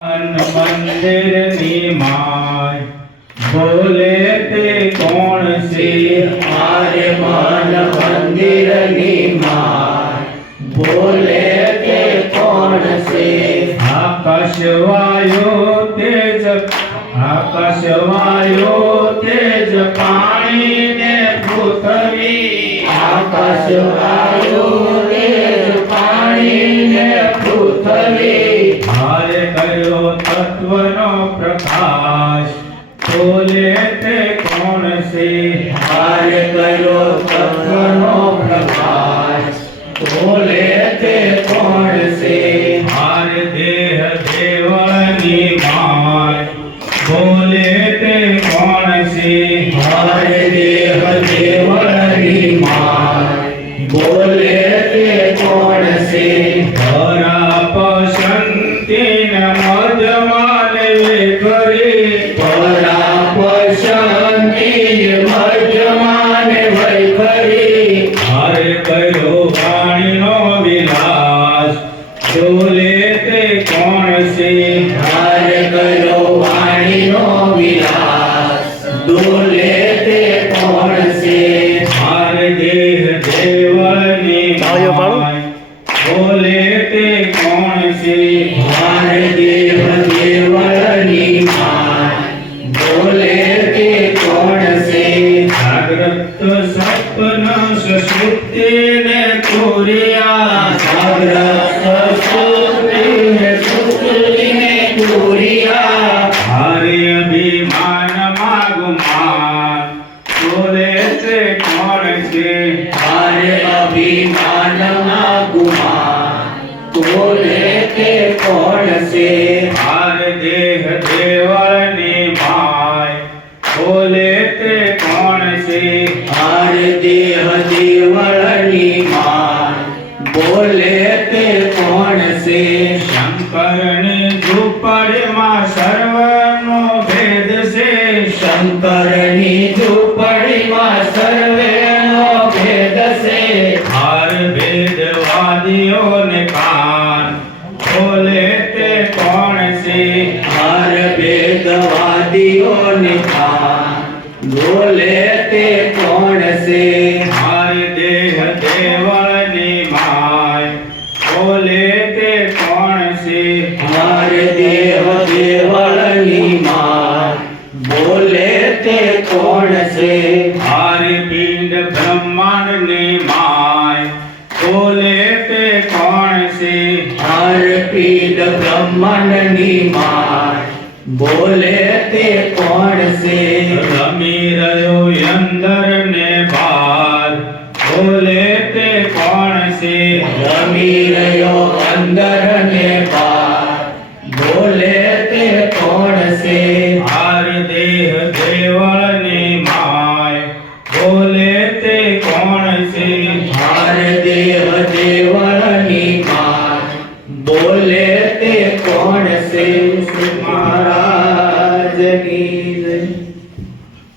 मंदिर नी माय बोले ते कौन से आरे मन मंदिर नी माय बोले ते कौन से आकाश वायु तेज पानी ने पृथ्वी आकाश वायु तेज पानी ने पृथ्वी हारे कयो तत्वनो प्रकाश बोले ते कौन से हारे करो तत्वनो प्रकाश बोले ते कौन से हारे देह देवनी माय बोले ते कौन से हारे देव देवनी माय बोले ते कौन से धरा पसंती न मजमान करी परा पसंती मजमान वैखरी हरे कयो वाणी नो विलास बोले ते कौन से हारे करो वाणी नो विलास डोले ते कौन से हरे देह देवनी माय बोले ते कौन से हारे देव देवनी माय बोले ते कौन से जागृत सपन सुषुप्ति ने तुरिया जागृत सुप्ति ने पूरिया हरे अभिमान मागुमान बोले ते कौन से हारे अभिमान गुमान बोले ते कौन से हरे देह देवनी माय बोले ते कौन से हारे देह देवनी माय बोले ते कौन से शंकरनी झूपड़ी मां सर्वनो भेद से शंकरनी झूपड़ी मां सर्वेनो भेद से हर वेदवादियों ने कान बोले ते कौन से हर वेदवादियों ने कान बोले ते कौन से हर देह देवनी माय बोले ते कौन से हर देव देवनी माय बोले ते कौन से हर पिंड ब्रह्मांड ने माय बोले ते कौन से हर पीड ब्रह्मण्डनी माय बोले ते कौन से रमी रयो अंदर ने बार बोले ते कौन से रमी रहे